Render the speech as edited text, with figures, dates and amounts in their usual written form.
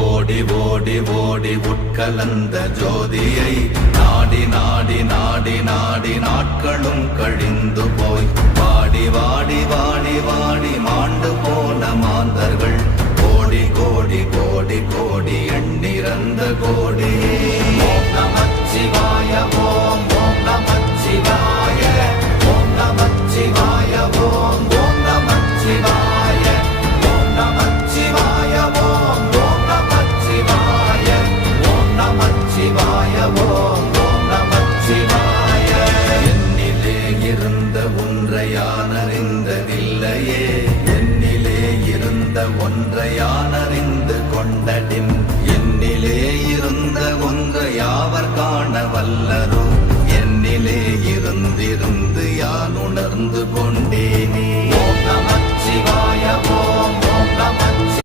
ஓடி ஓடி ஓடி உட்கலந்த ஜோதியை நாடி நாடி நாடி நாடி நாட்களும் கழிந்து போய் வாடி வாடி வாடி வாடி மாண்டு போன மாந்தர்கள் கோடி கோடி கோடி கோடி எண்ணிறந்த கோடி. ஓம் நமச்சிவாய ஓம் ஓம் நமச்சிவாய ஓம் நமச்சிவாய ஓம் ஓம் நமச்சிவாய ஓம் நமச்சிவாய ஓம் ஓம் நமச்சிவாய ஓம் நமச்சிவாய ஓம் ஓம் நமச்சிவாய. என்னிலே இருந்த ஒன்றை யான் அறிந்ததில்லையே, என்னிலே இருந்த ஒன்றை யான் அறிந்து கொண்டடின், என்னிலே இருந்த ஒன்றை யாவர் காண வல்லரோ, என்னிலே இருந்திருந்து யான் உணர்ந்து கொண்டேனே. ஓம் நமச்சிவாய ஓம்